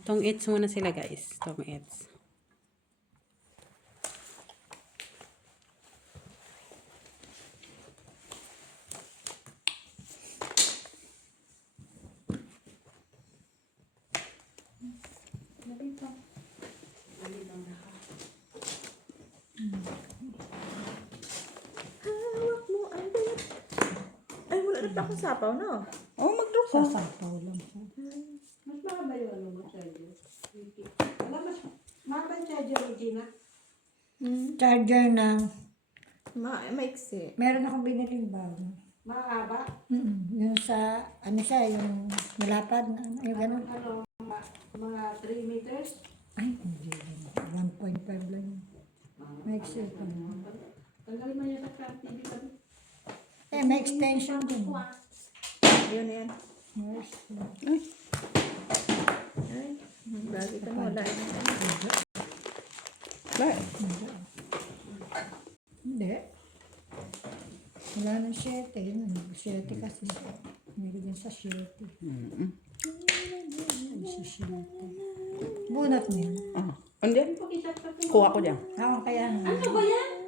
Tong eats muna sila guys. Tong eats. Hawak mo ang bilat. Ay, wala rin akong sapaw, no? Oh, mag-drop ka. Sasapaw lang. Mas mahaba yung ano mo, charger. Wala, mas mahaba yung charger, Regina. Charger ng... Maiksi. Meron akong biniling bago. Mahaba. Yung sa... Ano siya, yung malapad na ano, yung gano'n. Ano, mga 3 meters. Ay, hindi rin. 1.5 lang yun. Maiksi pa naman. Tanggalin mo yung sa TV kami. Eh, may extension din. Yun yan. Yes. Ay, lagi ka mo. Wala. Right. Hindi. Wala nang 7. Yun, 7 kasi siya. Meron din sa 7. Ay, si 7. Bunot mo yan. Ah, hindi. Kuha ko dyan. Tawang kaya nga. Ano ba yan?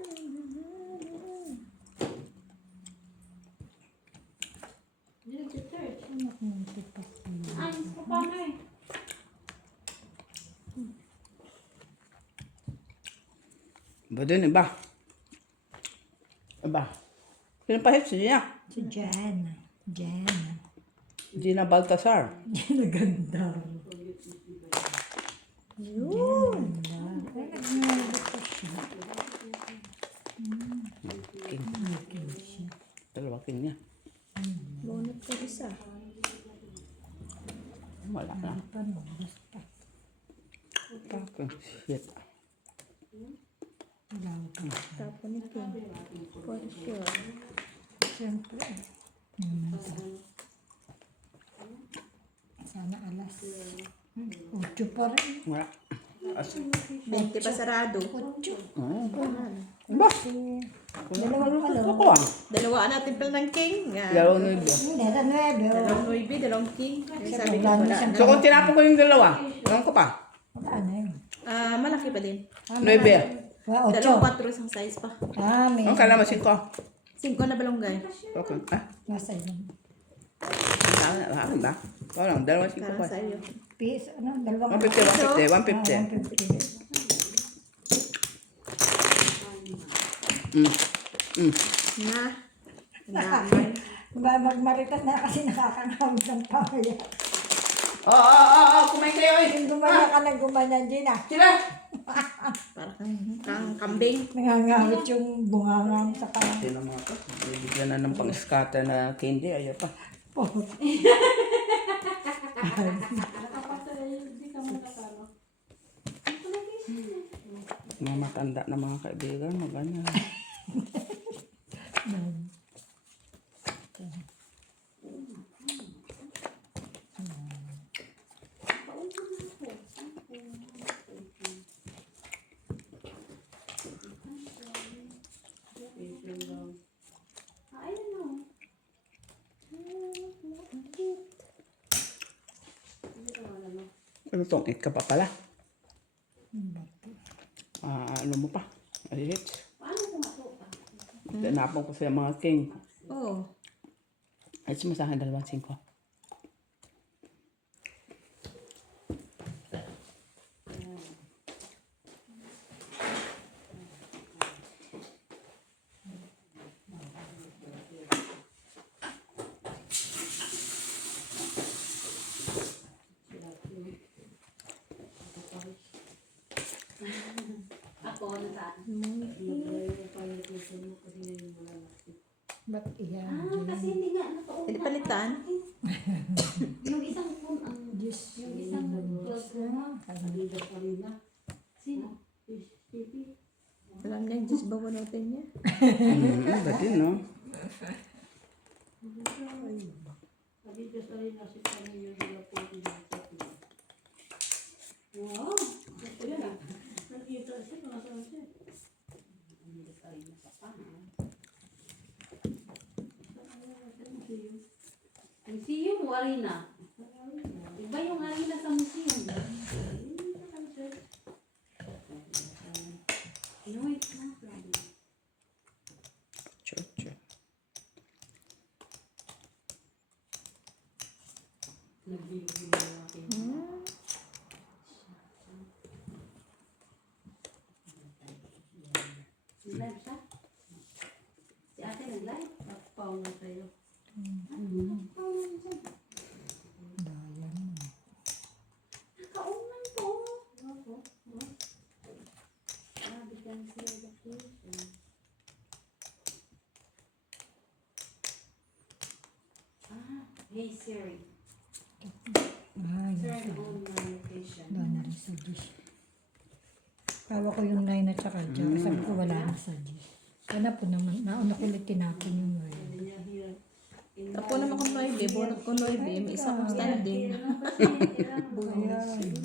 Hindi nag-church. Anak mo, tipak ko. Ay, paano eh? Ba din, iba. Iba. Pinapahit si Gina. Si Jan. Jan. Gina Baltasar. Naganda. Yun. Ay, nag-nervous pa siya. King. Dalawa king niya. Bunot ka isa. Wala na. Paano? Basta. Fucking shit. Wala ka. Tapo ni King. For sure. Siyempre. Sana alas. 8 pa rin. Wala. As, 20 pa sarado. 8. ba? Dalawang Ako ah. Dalawaan natin pala ng King. Dalawang na yun. Hindi, sa 9. Dalawang Nuibi, dalawang King. Ay, sabi ko Wala na wala siyang na. So kung tinapon ko yung dalawa, ewan ko pa. Wala na yun. Malaki pa din. 9. Wala, 8. Dalawang 4 isang size pa. May Ang kala mo 5. 5 na balonggay. Okay. Ah, nasa yun. ano ba? Wala lang, dalawa 5 Para pa. sa iyo. Piece, ano, dalawang 150, 150, 150. 150. Na. Damay. Magmaritas na kasi nakakangawin ng pamilya. Kumain kayo eh. Yung gumanya ka ng gumanya, Gina. Sila. Para kang kambing. Nangangawit yung bungangang sa parang. Sino mga to? Bibigyan na ng pang-scatter na candy, ayaw pa. Mga matanda na mga kaibigan, maganda. Ano tong ka pa pala? Ano mo pa? Alit. Tinapon ko sa mga king. Oo. Ay, sumasahan 2.5. Ako, ano saan? Ba't iyan? Kasi hindi nga, nakaupo. Hindi palitan. Yung isang phone ang... Diyos. Yung isang close na. Kabida pa rin na. Sino? Pipi. Alam niya, just babunutin niya. Ba't yun, no? Kabida pa rin na si Pamilya nila po. Wow! Gusto yun ah. Nakita siya, nakasama siya. Hindi pa rin na pa. Museum o arena? Iba yung arena sa museum. Nag-live siya? Si ate nag-live? Nagpaw na tayo. Dayan. Nakaunan po. Ako. Bigyan siya vacation. Hey Siri. Ay, Turn on my location. wala na rin sa dish. Tawa ko yung 9 at saka dyan. Sabi ko wala na sa dish. Sana po naman, nauna ko ulit tinapon yung 9. Tapo naman kung 9, bunot ko 9, may isa kong standing. Hindi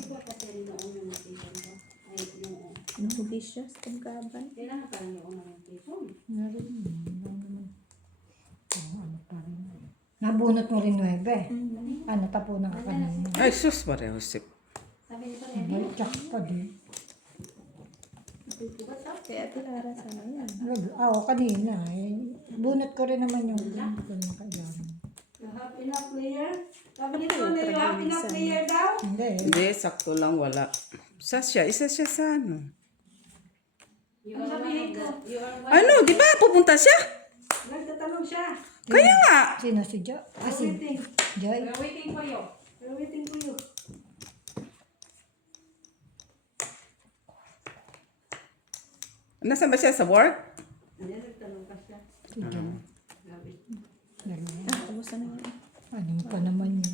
ba kasi rin noon yung location ko? Ay, noon. Nahuli siya sa tanggaban. Kailangan pa rin yung location. Meron wala naman. Ano pa rin. Nabunot mo rin 9. Ano, tapunan ka kanina. Ay, sus, Maria Josep. Sabi nito, Balik pa din. Kaya Ate Lara sana yan. Oo, kanina. Bunot ko rin naman yung kailangan. you have enough player? Sabi nito, you have enough player daw? Hindi. Hindi, sakto lang, wala. Isa siya sa ano. You are one of the, you are one. Ano, di ba? Pupunta siya? Nagtatanong siya. Kaya nga. Sino si Jo? Ah, si Joy. We're waiting for you. We're waiting for you. Nasaan ba siya sa work? Ayan, nagtanong pa siya. Si Joy. Grabe. Dalawa. Kumusta na yan? Ano pa naman yun?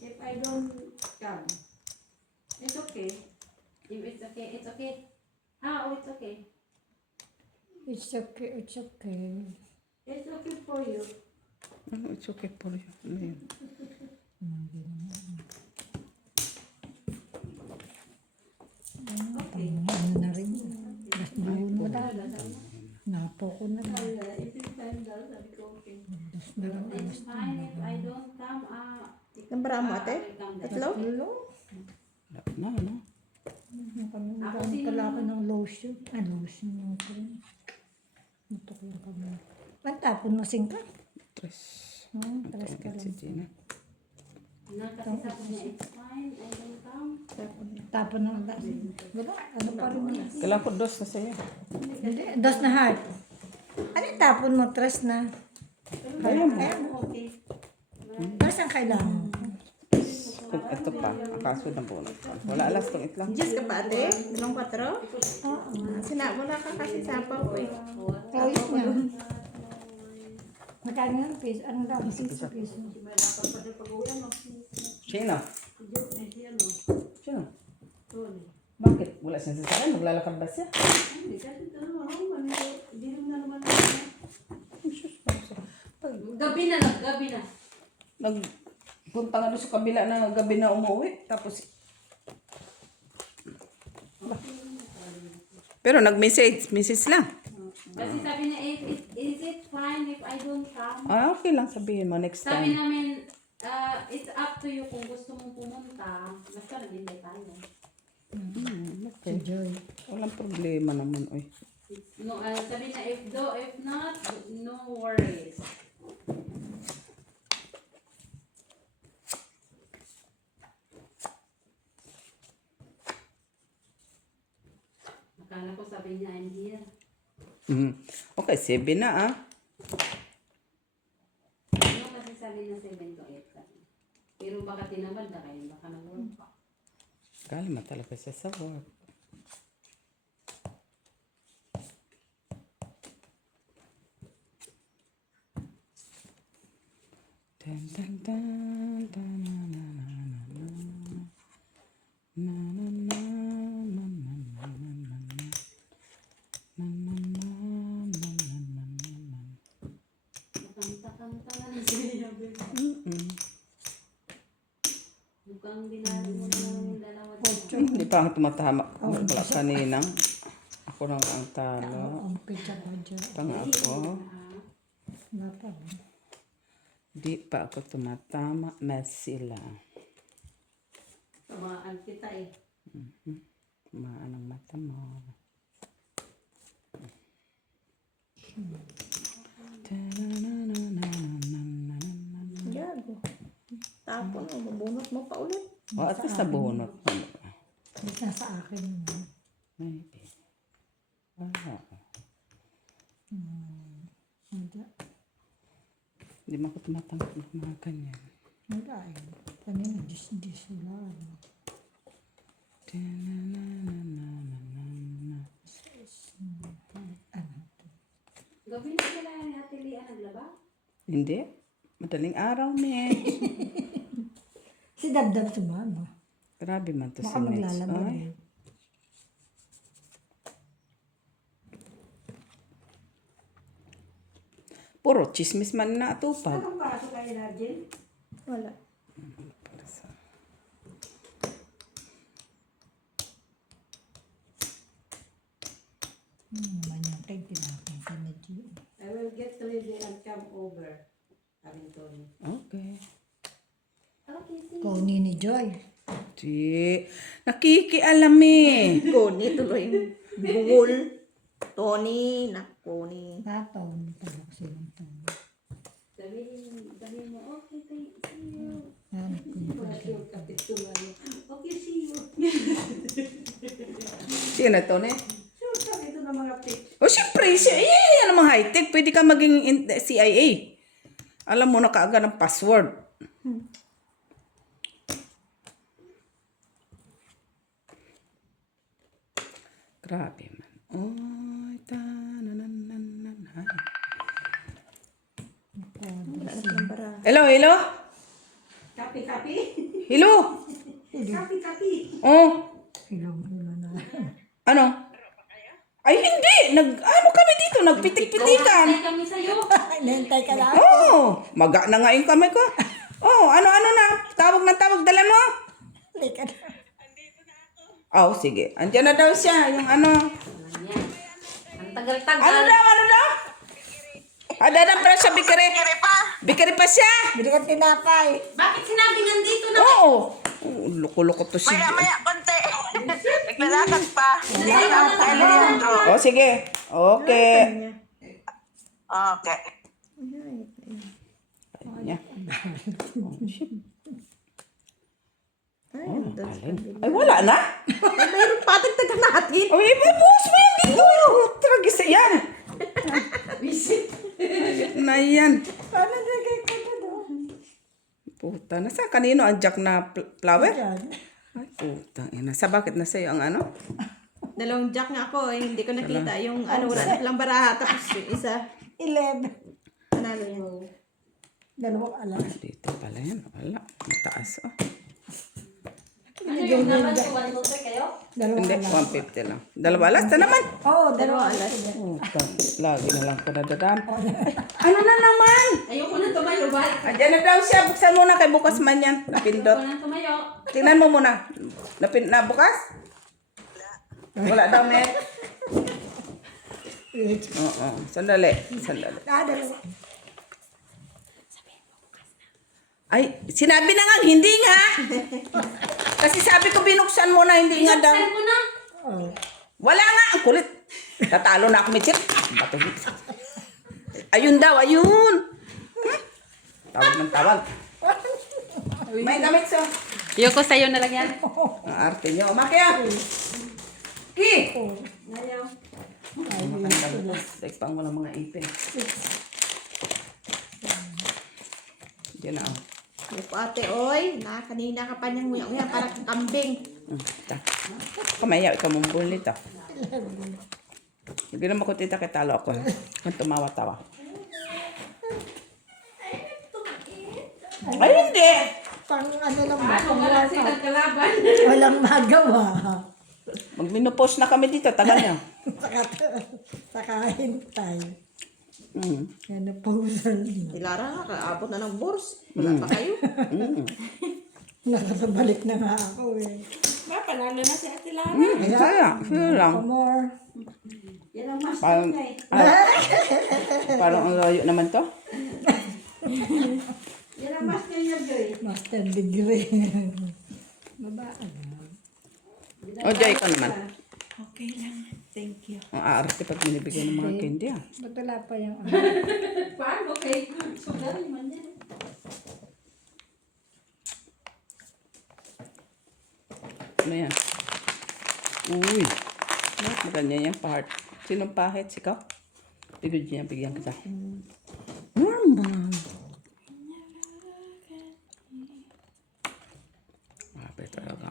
If I don't come, it's okay. If it's okay, it's okay. Oh, it's okay. It's okay, it's okay. It's okay for you. Ano, it's okay for you. Ano yun? Ano na rin. Mas buo na. Napo ko na. If it's time daw, sabi ko okay. Das na rin. It's fine if I don't come. Nambara mo ate? Tatlo? Hello? Wala na, ano? Gamit pala ako ng lotion. Ah, lotion yung cream. Ito ko yung kami. Pantapon mo singka? Tres. Tres ka Si lang. Gina. Kasi sabi niya, it's fine, I don't come. Tapon ng gas. Wala, ano pa rin yun? Kailangan ko dos na sa'yo. Hindi, dos na heart. Ano yung tapon mo? Tres na. Kaya mo. Okay. Tres ang kailangan. Kung ito pa, kaso na bunot pa. Wala alas tong itlang. Diyos ka pa ate? Dalawang 4? Oo. Wala ka kasi sapaw ko eh. Kawit niya. Magkano nga piso? Anong daw? Piso. Sino? Sino? Bakit? Wala siyang sasakyan? Maglalakad ba siya? Gabi na. Nagpunta nga doon sa kabila na gabi na umuwi. Tapos... Pero nag-message lang. Kasi sabi niya, is it fine if I don't come? Ah, okay lang sabihin mo next Sabi time. namin, it's up to you kung gusto mong pumunta. Basta nag-invite tayo. Si Okay. Joy. Walang problema naman, oy. No, sabi niya, if not, no worries. Akala ko sabi niya, I'm here. Okay, 7 na ah. Ano kasi sabi na 7 to 8 sabi. Pero baka tinamad na kayo, baka nag-work pa. Kalma talaga siya sa work. Dun, dun, dun, dun, na, na, na, na, na. Na, na, na, na, na, na, na, na, na. Na, na, na, na, na, na, na, na. Nakanta-kanta na lang siya. Mukhang binali mo na lang yung dalawa dito. Hindi pa ako tumatahamak. Wala kaninang. Ako lang ang talo. Ang pizza ko dyan. Pang ako. Wala pa. Di pa ako tumatama na sila. Tamaan kita eh. Tumaan ang mata mo. Gago. Tapon mo, mabunot mo pa ulit. O, at least nabunot. Hindi nasa akin yun. Maybe. Wala. Hindi. Hindi mo ako tumatanggap ng mga ganyan. Wala eh. Kanina, dis wala. Gabi na sila ni Ate Lia naglaba? Hindi. Madaling araw, Mitch. Si Dabdab sumama. Grabe man to si Baka Mitch. maglalaba Ay. eh. Puro chismis man na atupag. Anong kaso kayo na, Jill? Wala. Naman yung kay tinapin ni G. I will get ready and come over. Sabi ni Tony. Okay. Okay, see. Koni ni Joy. Di. Nakikialam eh. Koni tuloy. Bungol. Tony. Nakoni. Taton. Talok silang taon. Sabihin mo, okay, see you. Hanap ko yung Wala siyang kapit tumayo. Okay, see you. Sino to, ne? Sure, sabi ito ng mga pics. O, syempre, yan ang mga high-tech. Pwede ka maging CIA. Alam mo na kaagad ang password. Grabe man. Oy, ta-na-na-na-na. Wala na silang bara. Hello, hello? Kapi, kapi. Hello? Kapi, kapi. Oh, Hilong na. ano? Ay, hindi. Ano kami dito? Nagpitik-pitikan. Ay, kami sa'yo. Nentay ka lang. Oh, maga na nga yung kamay ko. Oh, ano na? Tawag ng tawag. Dala mo? Lika na. Oh, sige. Andiyan na daw siya. Yung ano. Ayan. Ang tagal-tagal. Ano daw? Ada na pala siya, bikari. Bikari pa siya. Bili ka tinapay. Bakit sinabi nandito na? Oo. Oh, loko-loko to si... Maya, konti. Naglalakad pa. Oh, sige. Okay. Okay. Ayan. Oh, shit. Ay, Oh, ang dance galing. Ay, wala na. Ay, mayroon pa tagtaga natin. Oh, ibubuhos mo yan dito. Tragis yan. Na yan. Ano nagay ko na doon? Puta, nasa kanino ang jack na flower? Yan. Ay, puta. Nasa bakit na sa'yo ang ano? Dalawang jack nga ako. Hindi ko nakita. Yung ano, wala na silang baraha. Tapos yung isa. 11. Panalo yun. Dalawang alas. Dito pala yan. Wala. Mataas, oh. Ano yung naman si 123 kayo? Dalawang Hindi, alas. 150 lang. Dalawa alas na naman. Oo, dalawang Dalawang alas. alas. Puta, lagi na lang ko nadadaan. Ano na naman? Ayoko na tumayo, ba? Andiyan na daw siya. Buksan muna kay bukas man yan. Napindot. Ayoko na tumayo. Tingnan mo muna. Nabukas? Wala daw, men. Oo. Sandali. Dalawa. Ay, sinabi na nga, hindi nga. Kasi sabi ko binuksan mo na, hindi nga daw. Saan ko na? Oo. Wala nga, ang kulit. Tatalo na ako, Mitchell. Bato. Ayun daw, ayun. Tawag ng tawag. May damit so. Ayoko sa'yo na lang yan. Ang arte nyo. Makya. Ki. Ayaw. Pang walang mga ipin. Diyan na. Yung po ate, oy. Kanina ka pa niyang nguya-nguya. Parang kambing. Kamaya, ikaw mong bulit ah. Hindi naman ko tita kitalo ako. Kung tumawa-tawa. Ay, hindi. Pang ano lang ba? Ano, wala silang kalaban. Walang magawa. Magminopos na kami dito. Tagal niya. Saka hintay. Ano pa ulan na. Dilara nga, kaabot na ng burs. Wala pa kayo. Nakasabalik na nga ako eh. Ba, panalo na si Ate Lara. Kaya lang. More. Yan ang master Parang, niya eh. parang ang layo naman to. Yan ang master niya, Joy. Master degree. Babaan na. O, Jay, ikaw naman. Okay lang. Thank you. Ang aarte pag binibigay ng mga candy ah. Ba't wala pa yung Paano kay? Sugar naman yan. Ano yan? Uy. Maganda yung part. Sinong pahit? Sikaw? Bigyan kita. Normal. Grabe talaga.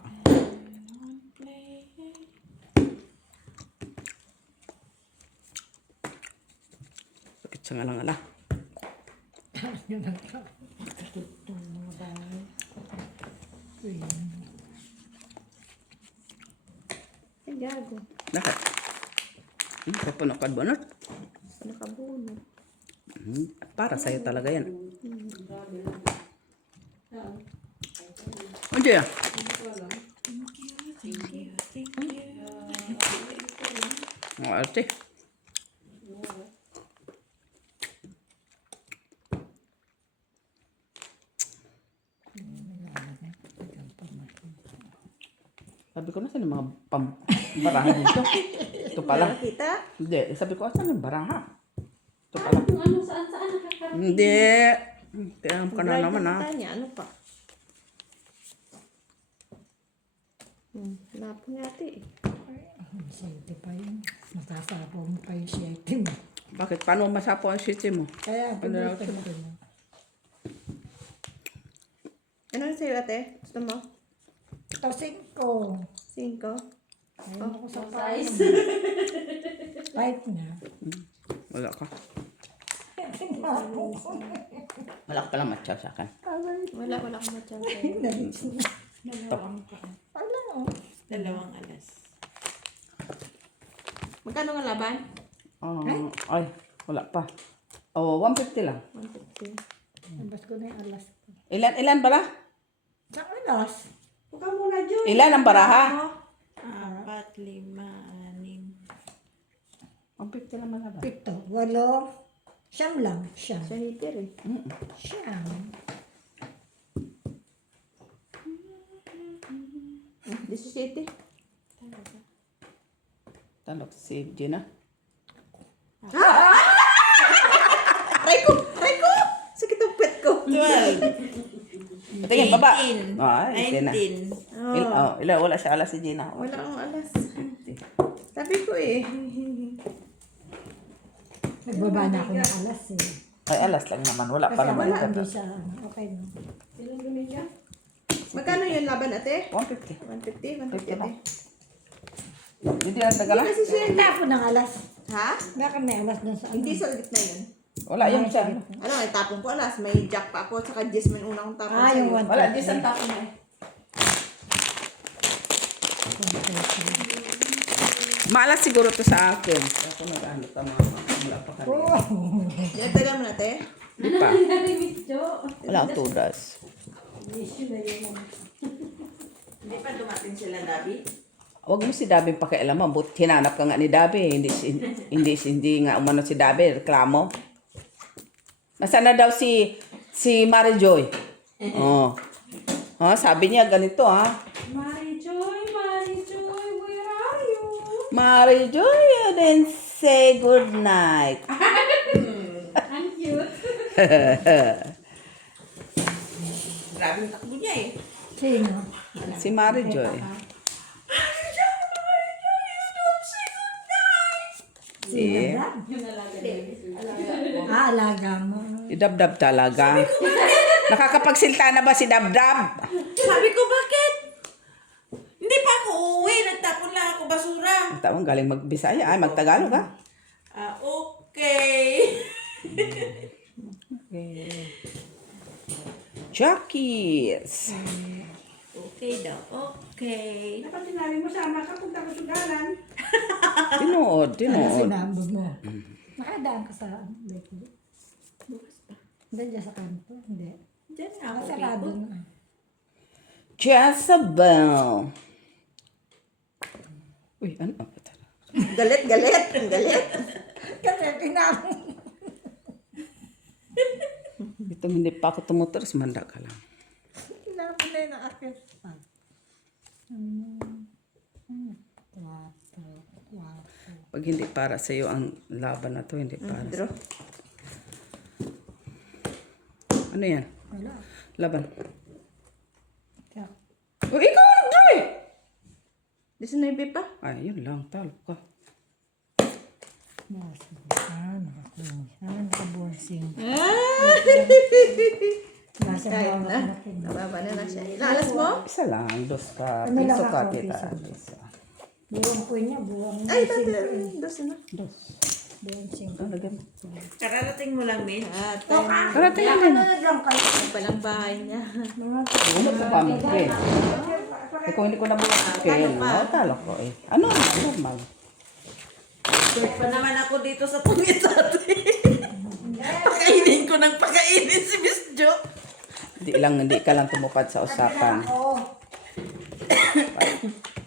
Sakit sa ngalang-ala. Yung mga bahay. Ayan. Ay, gago. Bakit? Kapuno ka ba, Nort? Nakabuno. Para sa'yo talaga yan. Ano yan? Ang arte. Sabi ko na saan yung mga baraha dito. Ito pala. Nakita? Hindi. Sabi ko, saan yung baraha? Ito pala. Kung ano, saan nakakarating. Hindi. Tinanong ka na naman ha. Niya, ano pa? Napon yata eh. Ang siyete pa yun. Masasapaw mo pa yung siyete mo. Bakit? Paano masapo ang city mo? Kaya, Ano pinutin ko na. Ano sa'yo ate? Gusto mo? Ito, 5. 5? Ayun ako sa Size. 5 na. Wala ka. Tinapon ko. Wala ka palang matcha sa akin. Wala akong matyan sa'yo. Dalit na. Ano? Dalawang alas. Magkano nga laban? Ay, wala pa. Oh, 150 lang. 150. Nabas ko na yung alas ko. Ilan pala? Sa alas? Huwag ka muna, Jun. Ilan ang baraha? 4, 5, 6. 150 lang malaban. 7, 8. Siyam lang. Siyam. Siya heater eh. Siyam. 17. Talok si Gina. Aray ko! Sakit ang pet ko. 12. Tingin, baba. 18. Ay, Gina. 19. Ilan, wala siya alas si Gina. Wala akong alas. Sabi ko eh. Nagbaba na ako ng alas eh. Ay, alas lang naman. Wala pa Kasi naman. wala, hindi siya. Okay na. Ilang gumilya? Magkano yun laban ate? 150. 150? 150 ate. Hindi na tagala? Kasi siya. Tapon ng alas. Ha? Baka may alas dun sa Hindi sa gitna yun. Wala yung siya. Ano, ay tapon ko alas. May jack pa ako. Saka Jasmine unang tapon Ah, yung sa'yo. 1. Wala, di sa tapon eh. Maalas siguro to sa akin. Ako nag-ano ka mga wala pa kanina. Yan, taga mo na ate. Di pa. Medyo. Wala akong tudas. Hindi pa dumating sila, Dabi? Huwag mo si Dabi pakialaman. But hinanap ka nga ni Dabi. Hindi nga umano si Dabi. Reklamo. Nasaan na daw si Mary Joy? Oh. Sabi niya ganito Mary Joy, where are you? Mary Joy, you didn't say good night. Ang cute. Grabe yung takbo niya eh. Sino? Si Mary Joy. Si Alaga mo. Dabdab talaga. Nakakapagsilta na ba si Dabdab? Sabi ko, bakit? Hindi pa ako uuwi. Nagtapon lang ako basura. Ang tawang galing magbisaya. Ay, magtagalog ha? Okay. Jockeys. Okay daw. Okay. Dapat sinabi mo sama ka punta ko sugalan. Tinood. Ano sinabi mo? Nakadaan ka sa Becky? Hindi, dyan sa kanto. Hindi. Diyan nga ako. Sarado Pico. na. Jezebel. Uy, ano? Galit. Ang galit. Kasi tinapon. Itong hindi pa ako tumuturos, manda ka lang. Tinapon na yun ang akin. Pag hindi para sa iyo ang laban na to, hindi para. Draw. Ano yan? Wala. Laban. Kaya, Oh, ikaw ang draw eh! 19 pa? Ay, yun lang. Talo ka. Nakabonsing. Nasa Kahit bawah na. ko. Nababa na lang siya. Naalas mo? Isa lang. Dos ka. Ano lang Piso ka ako, kita. piso. Isa. Buwang ko niya, buwang Ay, sing ko. dati. Dos na. Dos. Buwang sing ko. Talaga. Kararating mo lang, Min. At Karating na din. Lang kayo. yung palang bahay niya. Mga Bunot ko pa mo, Ken. Eh, kung hindi ko nabunot ko, Ken, talo ko eh. Ano? Normal. Short pa naman ako dito sa pangitati. Pakainin ko ng pakainin si Miss Jo. Hindi ka lang tumupad sa usapan. Oo.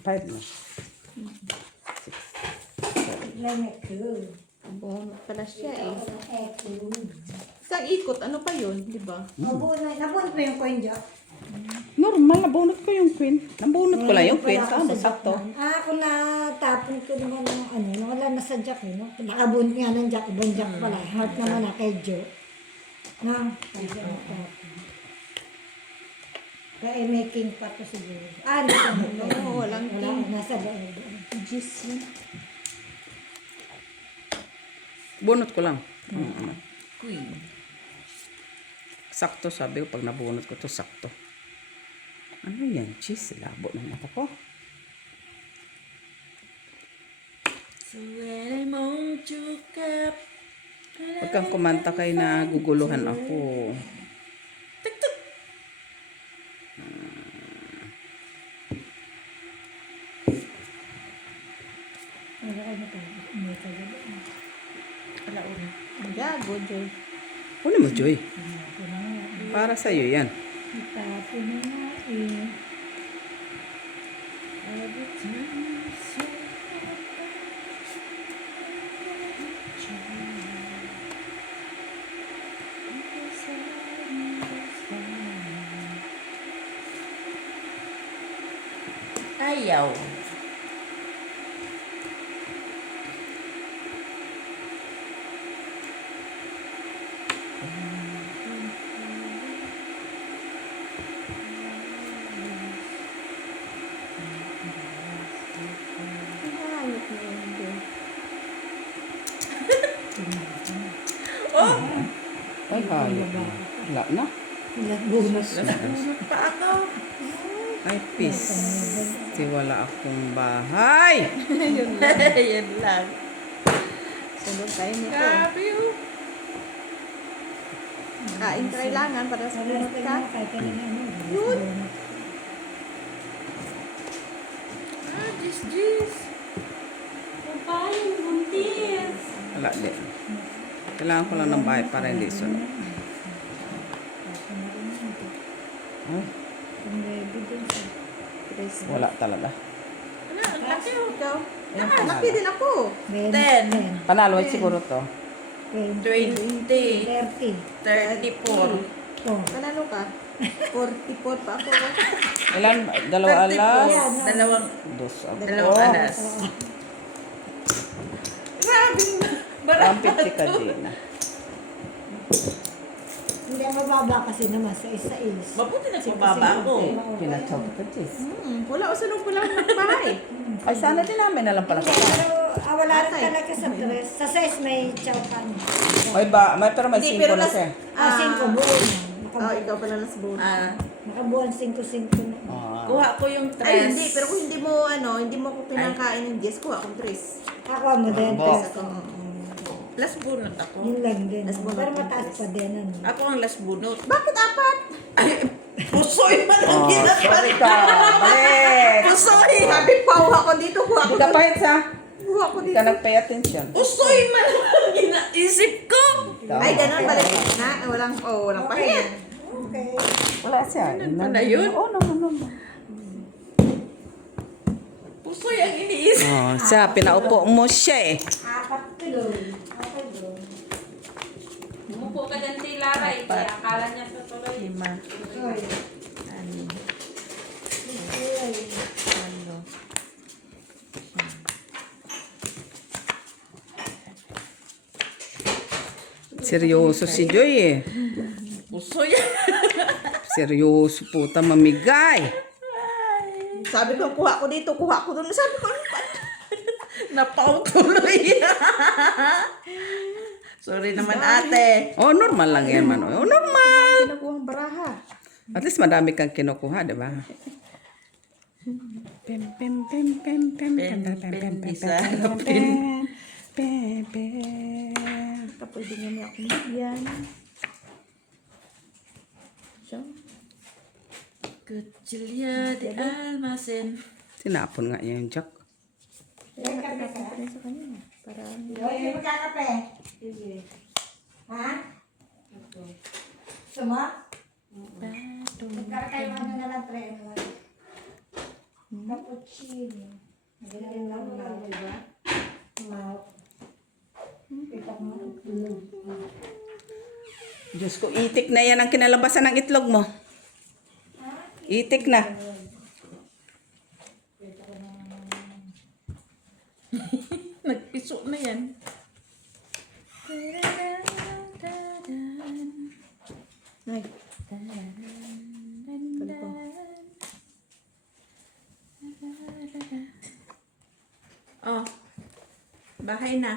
5 na. Lamig ko. Bunot pala siya eh. Eto. Isang ikot, ano pa yun? Di ba? Nabunod mo yung coin dyan? Normal, nabunot ko yung queen. Nabunot ko lang yung queen. Tama, sakto. Kung natapon ko naman ng ano, wala na sa jack eh, no? Nakabunod nga ng jack, ibang jack pala. Heart naman na kay Joe. Na, kaya may king pa to siguro. Hindi ka mo. Oo, walang Wala, king. nasa loob. Jeez yun. Bunot ko lang. Queen. Sakto, sabi ko, pag nabunot ko to sakto. Ano yan? Cheese, labo ng mata ko. So when I'm on to cup. Huwag kang kumanta kay na guguluhan ako. Wala ka na tayo. May kagabi. Alauna. Gago, Joy. Ano mo, Joy? Para sa'yo yan. Tapon na nga eh. Ayaw. Hayop na yun, Joy. Oh! Ay, hayop na. Wala na. Bonus. Bunot pa ako. Ay, peace. Wala akong bahay. Yan lang. Sunod tayo nito. Grabe oh. Kain kailangan para sa Wala bunot na ka. kahit kailan ano. Jis. Papayin, buntis. Wala din. Kailangan ko lang ng bahay para hindi sunod. Ay, wala talaga. Wala, ang laki oh. Ikaw? Ayan, Laki din ako. 10. Panalo ay siguro to. 20. 30. 34. Oh. Panalo ka? 44 pa ako. Ilan? Dalawa alas? Dalawang Dos ako. alas. Grabe. 150 ka din. Hindi mababa kasi naman sa isa-is. Mabuti nagbababa ako. Pinatsaw ka, Jess. Wala ko sunod ko lang ng bahay. Ay, sana din namin na lang pala Hindi, sa pero wala rin talaga sa tres. Sa 6 may chowpan. Ay ba, may pero may Hindi, 5 pero na nas- siya. 5 buo na. Ikaw pala nas buo. Nakabuhan 5-5 na. Ah. Kuha ko yung Ay, tres. hindi. Pero kung hindi mo ko kinakain ng 10, kuha akong 3. Ako mo din. Bo. tres ko. Last bunot ako. Yun lang din. Last bunot Pero yung mataas tres. pa din. Ano. Ako ang last bunot. Bakit 4? Pusoy man ang Oh, ginagawa. sorry ka. Balik. Pusoy! Sabi pauha ko dito, kuha Hindi ko ka dito. pahit sa. Kuha ko Hindi ka dito. nag-pay attention. Pusoy man ang ginaisip ko. Ay, ganun balik na. Walang pahit. Okay. Wala siya. pala yun? Oo, naman. Pusoy ang iniisip. Oh, siya, pinaupo mo siya eh. 4 kilo. Okay bro. Umupo ka dyan, Tilaray. Kaya akala niya tutuloy. 5, Oy. 6, Oy. 8. Seryoso si Joy eh. Pusoy. Seryoso puta, mamigay. Sabi ko, kuha ko dito, kuha ko doon. Sabi ko, ano ba? Napaw tuloy. Sorry naman ate. Oh, normal lang yan man. Oh, normal. Kinukuhang baraha. At least madami kang kinukuha, di ba? Pem pem pem pem pem pem pem pem pem Isa, pem pem pem pem. Kapwede nga niya akong bigyan. So, Kutsilya de almacen. Sinapon nga niya yung jack. kaya ko rin sa kanya. Para Hoy, magkakape. Sige. Ha? Gusto mo? Magkakape mo na lang, pre. Cappuccino. Ganyan lang lang, di ba? Kita mo. Diyos ko, itik na yan ang kinalabasan ng itlog mo. Itik na. Nagpiso na yan. Ay, Oh, bahay na.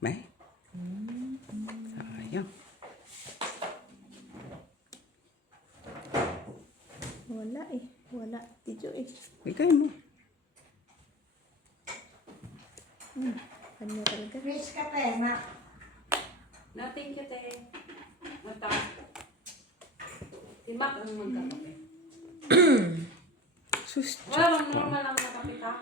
May? Sayang. wala eh. Wala. Tijo eh. Bigay mo. Kanya talaga. Fish kape, ma. No, thank you, te. Mata. Si Mac ang magkakape. Sus. Wala bang normal lang na kape ka?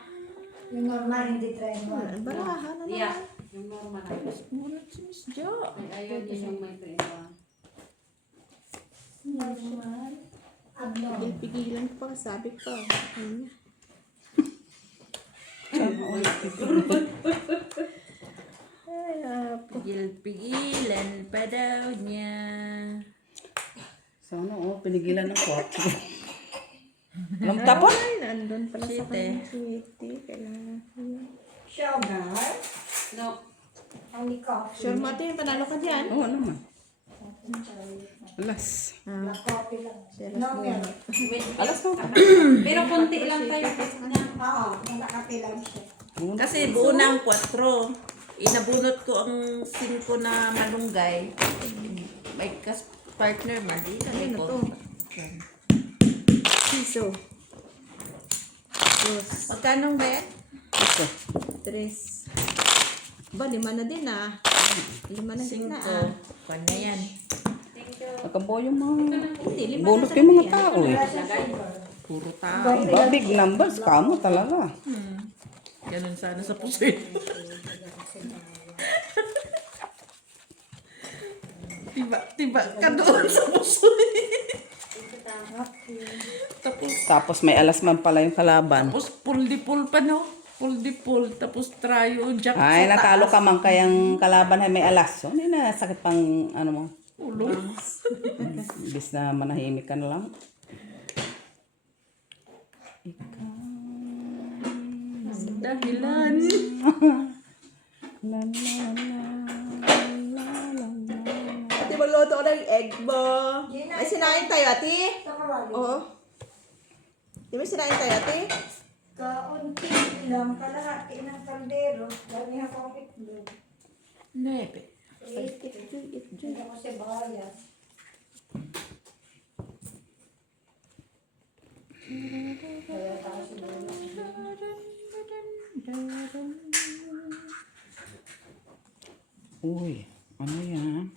Yung normal, hindi try mo. Baraha na naman. Yeah. Yung normal lang. Ngunit si Miss Jo. Ay, ayaw niya yung may tuiba. Normal. Abnormal. Pigilan ko pa. Sabi ko pa. Ano? Ay, Pigil-pigilan pa daw niya. Sana pinigilan ng kwarto. Alam tapon? Ay, nandun pala sa Sweet kanya. Sweetie. Kailangan ko yun. Sugar. No. Only coffee. Sure, Mati, panalo ka dyan. Oo naman. Alas. Black coffee lang. Teras No mo. milk. Alas mo. Pero konti lang tayo. Oo, malakape lang siya. Kasi buo ng 4. Inabunot ko ang 5 na malunggay. May partner man. Di na Ano to? Piso. Dos. Magkano ba yan? Ito. Tres. Ba, 5 na din ah. 5 na din 5. na ah. Kwan na yan. Nakabuo yung mga... Hindi, 5 Bunot na yung mga yan. tao eh. Puro tao. Ba, big numbers. Kamo talaga. Ganun sana sa pusit. Tiba ka doon sa pusit. Tapos may alas man pala yung kalaban. Tapos pull-di-pull pa no? Pull-di-pull. Tapos tryo, jack Ay, sa natalo taas. ka man kayang kalaban ay may alas. So, hindi na sakit pang ano mo. Ulo. Imbis na manahimik ka na lang. Dahilan. La, la, la, la, la, la. Ate, magluto ko ng egg mo. May sinain tayo, ate? Ito ka, Wally. Oo. Di ba sinain tayo, ate? Kaunti lang, kalahati ng kaldero. Dami akong itlog. Nebe. Hindi ako si Bayas. Kaya ako si Uy, ano yan?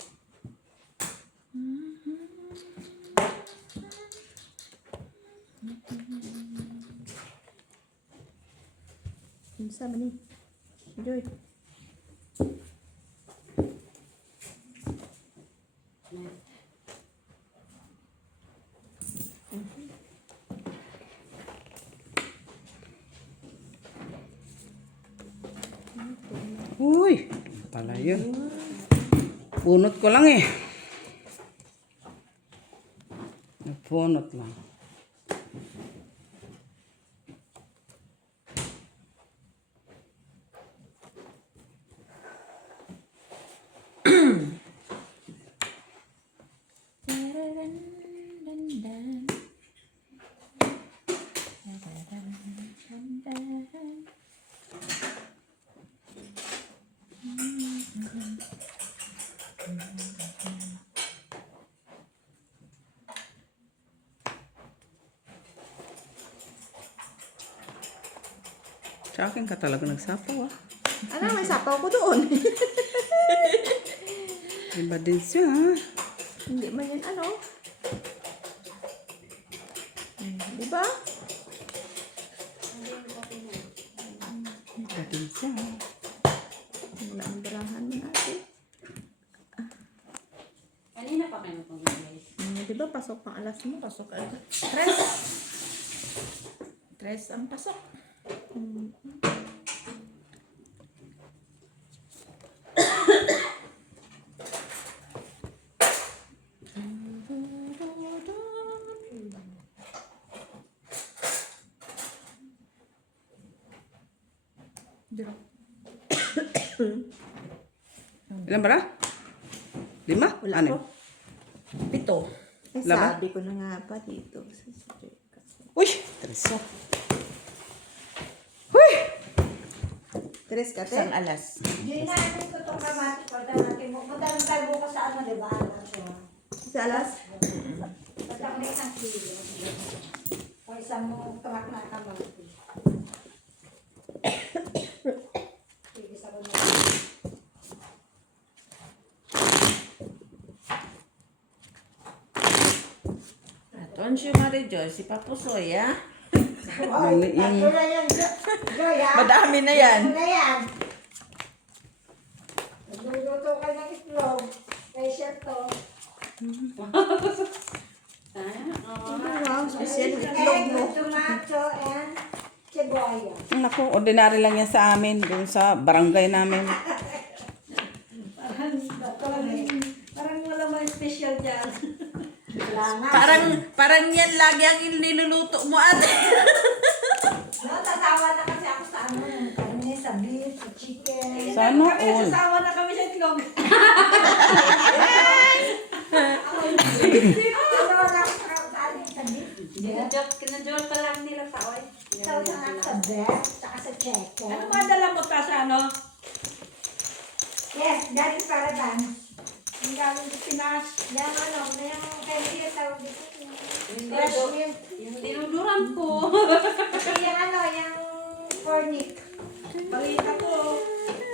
Ano sa ni? Joy. Uy, pala yun. Punot ko lang eh. Punot lang. Sa akin ka talaga nagsapaw ah. Ano, may sapaw ko doon. Iba din siya ah. Hindi man yun ano. Diba? Iba din siya. Wala ang barahan mo natin. Kanina pa kayo pang guys. Diba, pasok pang alas mo. Pasok alas. Tres ang pasok. Ilan ba na? 5? Wala Ano? ko. 7. Ay, Laban? sabi ko na nga pa dito. Uy! Teresa. Uy! Tres ka, Isang te? alas. Hindi namin ko itong kamati ko. Damating mo. Punta lang tayo bukas sa ano, di ba? Alam siya. Sa alas? Basta may isang kilo. O isang truck na kamati. Sige, sa kanya. Aton si Marie Joy, si Papusoy, ha? Mali yung... Ito na yan, Joy, ha? Madami na yan. Ito na yan. Nagluluto ka ng itlog. Kay Chef to. Wow, special yung itlog Egg, mo. tomato, and cebolla. Naku, ordinary lang yan sa amin. Doon sa barangay namin. Parang wala may special dyan. Wala nga. Parang yan lagi ang niluluto mo, ate. No, tatawa na kasi ako sa ano, karne, sa beef, sa chicken. Sana Kami all. nasasawa na kami sa itlog. Tatawa na ako sa ano, sa beef. Kinajoke ka lang nila sa oy. Tatawa na ako sa beef, saka sa chicken. Ano mga dala mo ta sa ano? Yes, galing para dan. Ang galing sa Pinas. Yung ano, yung kaya tawag dito. Hindi Fresh do- milk. Yung dinuduran ko. Yung ano, yung cornic. Balita ko,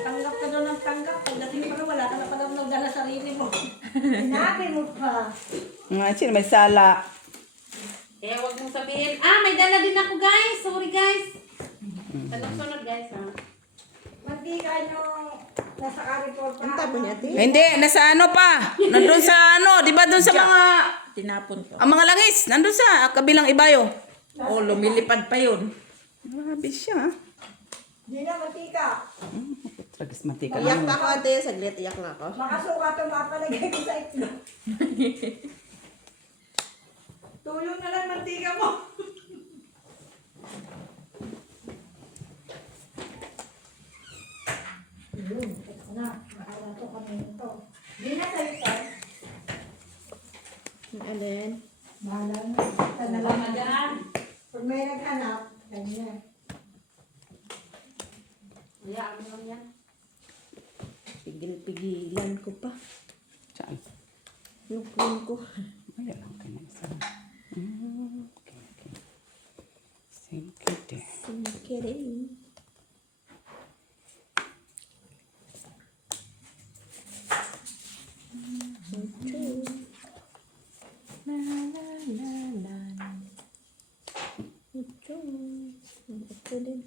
tanggap ka doon ng tanggap. Pagdating pa na wala ka na pala nagdala sarili mo. Sinabi mo pa. Nga, sino may sala. Kaya huwag mong sabihin, may dala din ako guys. Sorry guys. Sunod guys ha. Mantika yung nasa karipor pa. Ang tabo niya, te? Hindi, nasa ano pa? Nandun sa ano, di ba doon sa mga... Tinapon ko. Ang mga langis, nandun sa kabilang ibayo. Oh, lumilipad pa yun. Grabe siya. Hindi na mantika. Tragis matika Iyak lang. pa ako, ate. Saglit, iyak na ako. Makasuka ito mapalagay ko sa itlog. Tulong na lang mantika mo. Yun, ito na. Bahala to kami ito. Hindi na sa'yo ito. Alin? Bahala na. Ito na lang. Ramadan. Kung may naghanap, ganyan. Hayaan mo lang yan. Pigil-pigilan ko pa. Saan? Yung cream ko. Ayan lang kayo na isa. Okay, okay. Thank you, dear. Sinikirin. Ito din.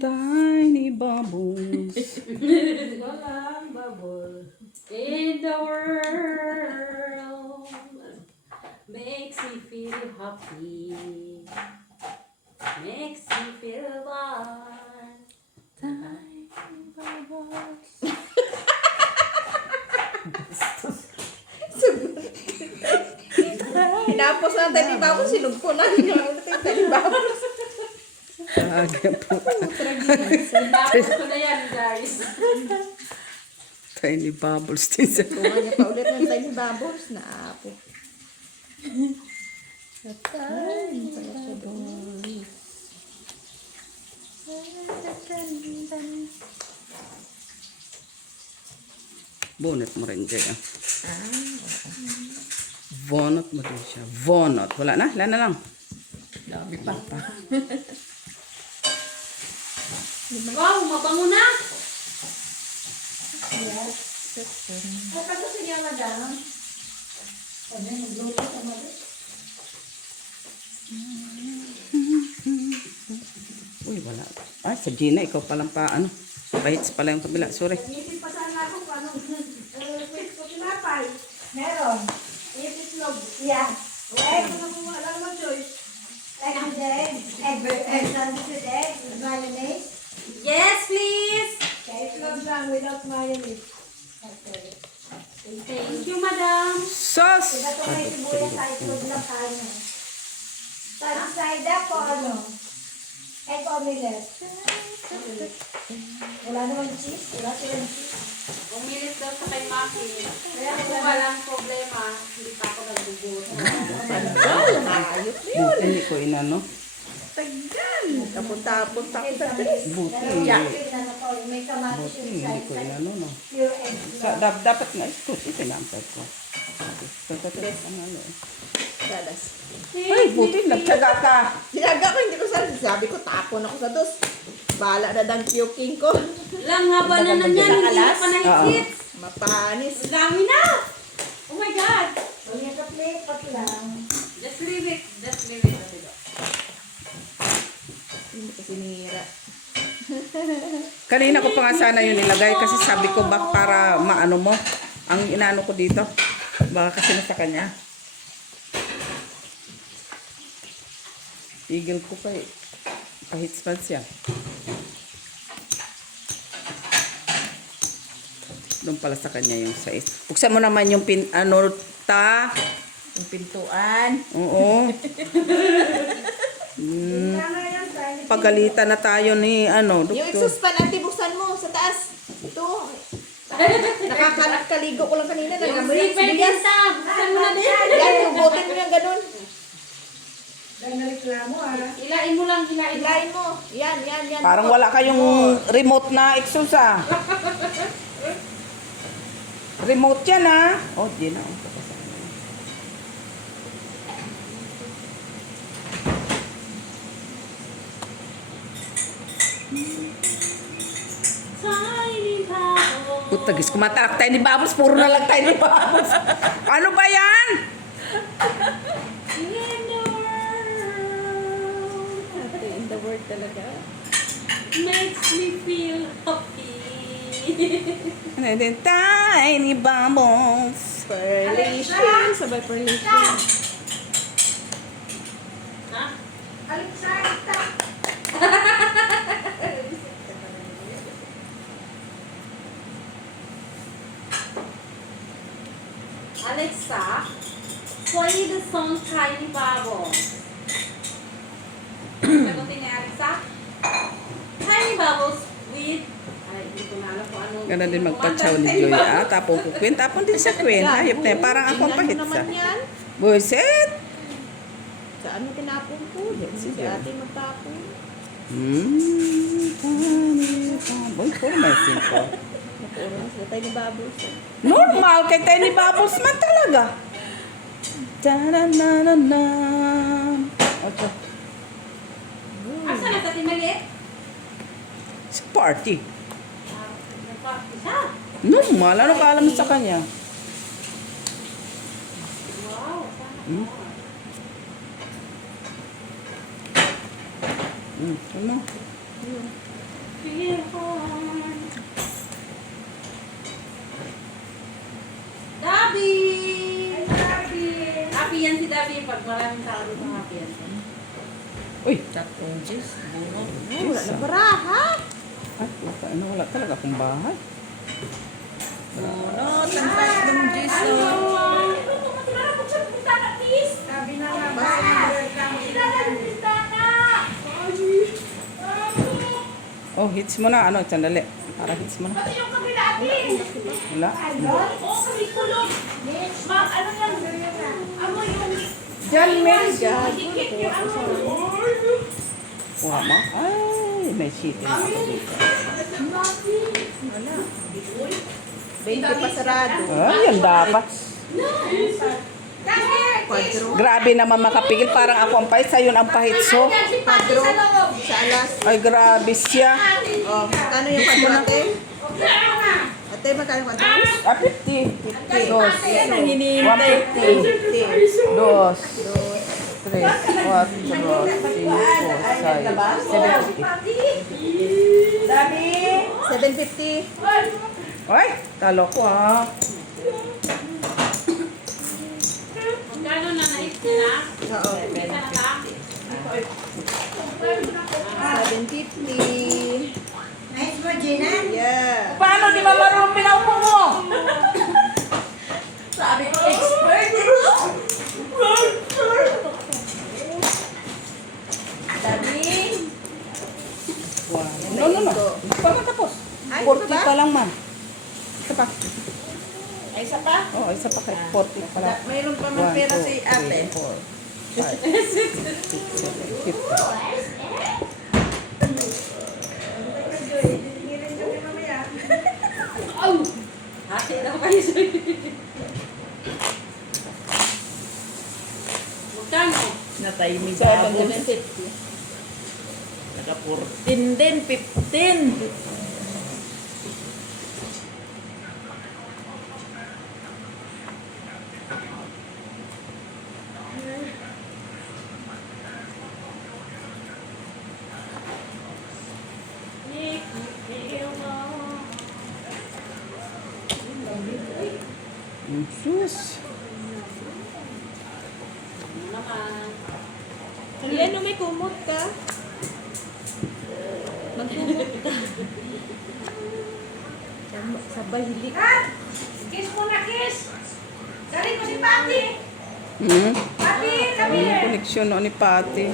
Tiny bubbles. Walang bubble in the world makes me feel happy. Tapos ang tiny bubbles, silog po na yung tiny bubbles. Aga po. Tapos ko na yan, guys. Tiny bubbles din sa Kuha niya pa ulit ng tiny bubbles na apo. bonnet mo rin dyan. Bonnet mo din siya. Bonnet. Wala na? Wala na lang. Dami pa. Wow, mabango na! Kapag siya madam, ano yung magluto sa mga? Uy, wala. Ay, sa Gina, ikaw palang pa, ano? Pahits pala yung kabila. Sorry. Isip pa sana ako kung anong quiz ko tinapay. Meron. Ipislog. Yeah. Egg. Alam mo, Joyce? Egg with egg. Egg sandwich with egg. With mayonnaise. Yes, please! Itlog lang without mayonnaise. Okay. Thank you, madam. Sauce! Diba ito may sibuyas sa itlog lang kanya? Side up o ano? Egg omelette. Wala naman cheese. Wala silang cheese. Umilit daw sa kay Maki. Kaya kung walang problema, hindi pa ako nagbubuto. Ayos na yun. Buti hindi ko inano. Tagal. Kapunta-punta ko sa dress. Buti. May kamatis Buti yung hindi ko side. inano, no. Pure egg. Dapat nga ito. Ito nampay ko. Ano eh. Dadas. Ay, buti. Nagtsaga ka. Sinaga ko, hindi ko sabi ko, tapon ako sa dos. Bahala na dang puking ko. Lang haba na nanyan, hindi na pa nahit. Mapanis. Ang dami na! Oh my God! Pag naka-plate, pati lang. Just leave it. Just leave it. Hindi ko sinira. Kanina ko pa nga sana yun nilagay kasi sabi ko bak para maano mo. Ang inaano ko dito. Baka kasi nasa kanya. Tigil ko pa eh. Pahits pa siya. Doon pala sa kanya yung size. Buksan mo naman yung ano ta. Yung pintuan. Oo. Pagalitan na tayo ni ano, Yung doktor. exhaust fan, ate, buksan mo sa taas. Ito. Nakakaligo ko lang kanina. Yung Nagamoy yung zipper sibuyas. din sa. Buksan mo na din. Yan, hugutin mo yung ganun. Dahil nareklamo Ilain mo lang, ilain mo. Hilain mo. Yan, yan, yan. Parang wala kayong remote na exhaust ah. Remote yan ah. Oh, di na. Tiny bubbles. Putagis, kumatarak tayo ni Babos. Puro na lang tayo ni Babos. Ano ba yan? In the world. Ate, in the word talaga. Makes me feel happy. Ano din? Tiny Bubbles. Perlation. Sabay perlation. Ha? Alexa, Alexa, play the song Tiny Bubbles. Sagutin ni Alexa. Tiny Bubbles with... Ay, hindi ko na alam kung ano. Ganda din magpachaw ni Joy. Ah, tapon ko Queen. Tapon din sa Queen. Hayop na yan. Parang akong Tingnan mo pahit naman sa. yan. Buset! Saan mo tinapon po? Si ate magtapon. Tiny Bubbles. Puro may simple. Napuro na sila tayo ni Bubbles. Normal kay Tiny Bubbles man talaga. Ta-na-na-na-na. Ocho. Asa na sa timaliit? Sa party. Nagpa-party siya. Normal. Ano ka alam sa kanya? Wow, sana. Ano? Feel hard. Dabi! Happy yan si Dabi. Pag maraming tao dito, happy yan. Uy! Tatlong juice. Bunot. Wala na baraha. Ay, wala talaga akong bahay. Bunot. Ang tatlong juice. Oh. Sabi na nga ba, ilalagpita ka! Oh, hits mo na. Ano, sandali. Para hits mo na. Pati yung kabila natin! Wala. Oo, kami kulog! Ma'am, ano yan? Ano yung... John Melga. Dikit yung ano? Kuha mo. Ay, may cheating ako dito. 20 pa sarado. Ay, yan dapat. Quadro. Grabe naman makapigil. Parang ako ang pahit. Sa'yo ang pahitso. Quadro. Sa alas. Ay, grabe siya. Oh, kano yung quadro ate? Ate, magkano yung quadro? Ah, 50. 50. Dos. Yan ang hinihintay. 150. Dos. Tres. Cuatro. Cinco. Seis. 750. Dami! 750. Ay, talo ko ah. Magkano na nais nila? Oo. Isa na ka? 750. Nice mo, Gina? Yeah. Paano di mamarunong pinaupo mo? Sabi ko, expert ito. Dami. Wow. No. Hindi pa matapos. Ay, 40 isa ba? pa lang, ma'am. Isa pa. Ay, isa pa? Oo, isa pa kay 40 pa lang. Mayroon pa man pera si ate. 4, 5, 6, 7, 50. Hati daw kayo sa Magkano? Natay ni 750. Naka 14 din, 15. Sus. Naman. Ilan may kumot ka? Magkumot ka. Sabay hili. Kat! Kiss mo na, kiss! Dali ko si Pati! Pati, come Ano here! koneksyon no ni Pati?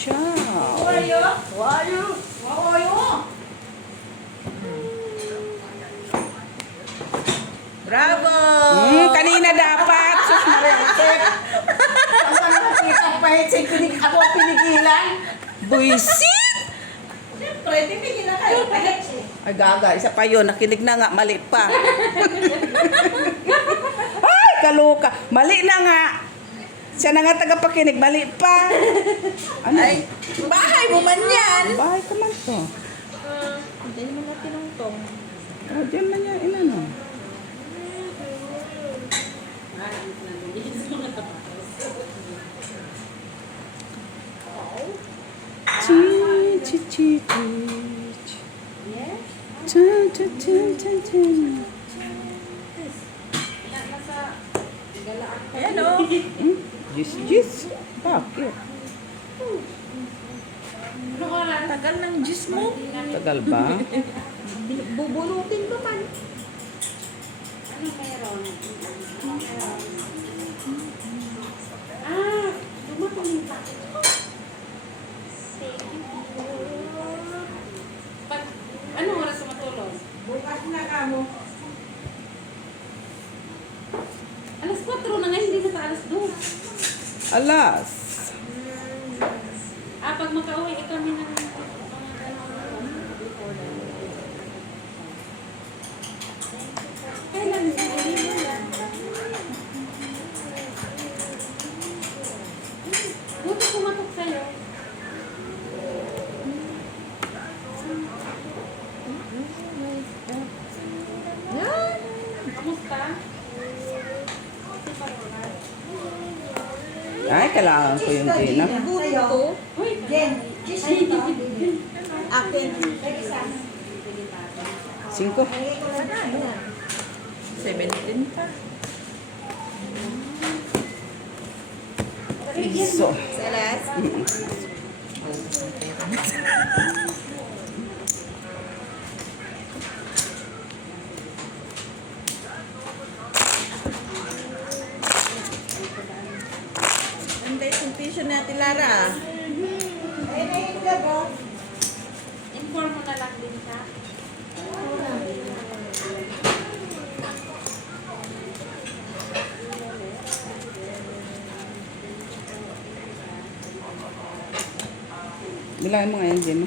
Ciao. How are you? How are you? How are you? Bravo! Kanina dapat. Sus, Mariasep. Ang ka nakakita ang pahit sa ako ang pinigilan. Buisit. Siyempre, bibigyan na kayo. Pahit eh. Ay, gaga. Isa pa yun. Nakilig na nga. Mali pa. Ay, kaluka. Mali na nga. Siya na nga tagapakinig. Mali pa. Ano? Ay, bahay mo man yan. Bahay ka man to. Hindi naman natin ang tong. Oh, diyan man yan. Inano. Chi, chi, chi, chi. Chun, chun, chun, chun, chun. Ayan o. Jis. Bakit? Tagal ng gis mo. Tagal ba? Bubunutin ko man. Ano meron? Ah, dumating pa. Pag, anong oras sa matulog? Bukas na ka mo. Alas 4 na nga, hindi na sa alas 2. Alas. Ah, pag makauwi kami ng mga kailan buti pumatok sa'yo. Yan. Kamusta? Ay, kailangan ko yung Gina. Buti ko. Jen, kiss mo to. Akin. 5. 17 pa. Piso. Celeste. sakripisyo ni Ate Lara. Ay, naiinggab oh. Inform mo na lang din siya. Bilangin mo nga yan, Jen. 1,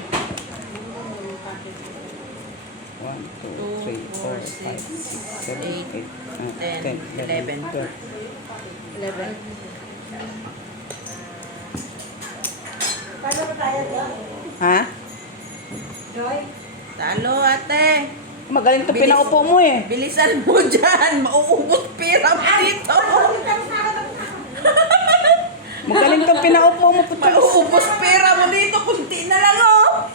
2, 3, 4, 5, 6, 7, 8, 9, 10, 11, 12. 11. Paano ba tayo doon? Ha? Joy? Talo, ate. Magaling to pinaupo mo eh. Bilisan mo dyan. Mauubos pira mo dito. Magaling to pinaupo mo, putos. Mauubos pira mo dito. Kunti na lang, oh.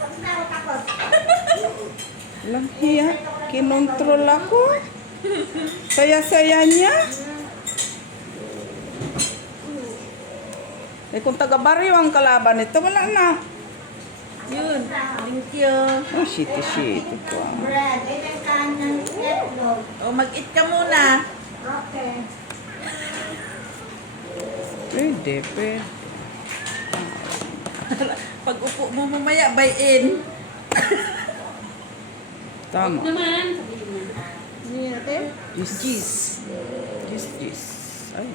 Walang hiya. Kinontrol ako. Saya-saya niya. Eh kung taga-baryo ang kalaban nito, wala na. Yun. Thank you. Oh, shitty ko. Bread. Ay, may kanan. Etlog. O, mag-eat ka muna. Okay. Pwede, pwede. Pag upo mo mamaya, buy-in. Tama. Naman, sabihin mo. Ano yun natin? Gis. Ay.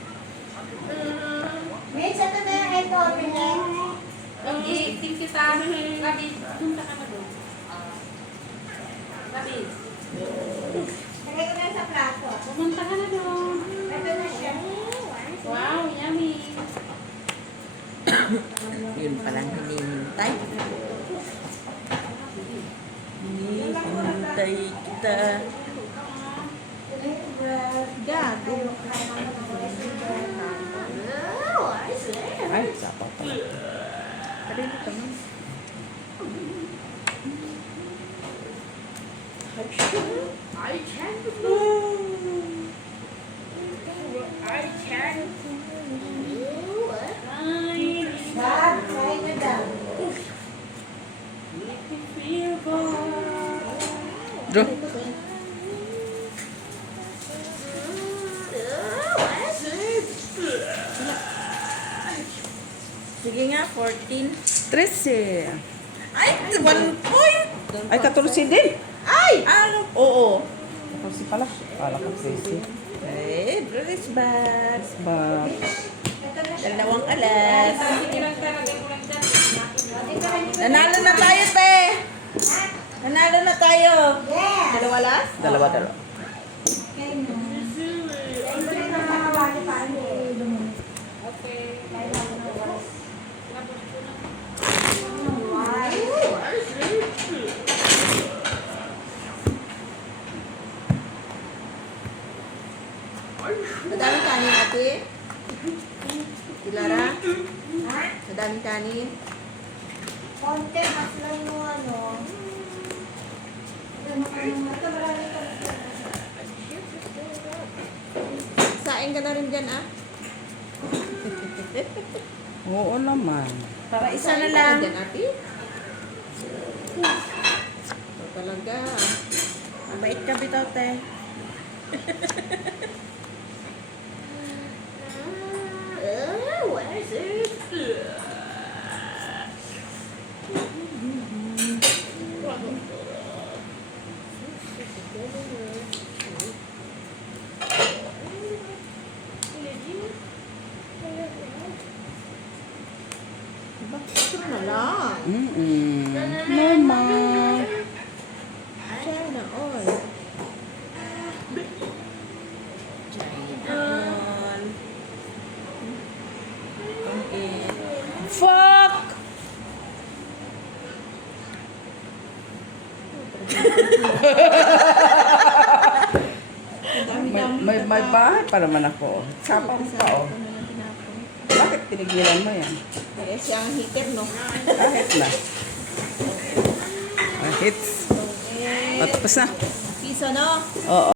Miss, ito na yung egg opening. Thank you, Sam. Gabi, punta ka na doon. Gabi, Lagay ko na sa plato. pumunta ka na doon. Ito na siya. Wow, yummy. Yun palang hinihintay. Hinihintay kita. Gago. Ay, sapaw pala. Kanina ka man. Dad, try nyo daw. Jo. Sige nga, 14. 13. Ay, 1 point! Ay, 14 din. Ay! Ano? Oo. 14 pala. Kala ko 13. Eh, Bruce Bar. But, Dalawang alas. Sige lang talaga ko lang dyan. Nanalo na tayo, te! Nanalo na tayo! Yes! Dalawa last? dalawa. Okay na. Ay, ko rin ang nakawali pa. Okay. Madaming kanin ate? Lara? Ha? Madaming kanin? Konti, mas lang yung ano. Ito, marami pa. Saing ka na rin dyan ah? Oo naman. Para isa na Saing ka lang. dyan ate? Ito talaga. Mabait ka bitaw, te. Bakit na lang? Normal. China all. Ayun. Okay. Fuck! may bahay pa naman ako. Sapa mo pa, oh. Bakit tinigilan mo yan? Eh, siyang heater, no? Kahit na. Hits. O, tapos na. Piso, no? Oo.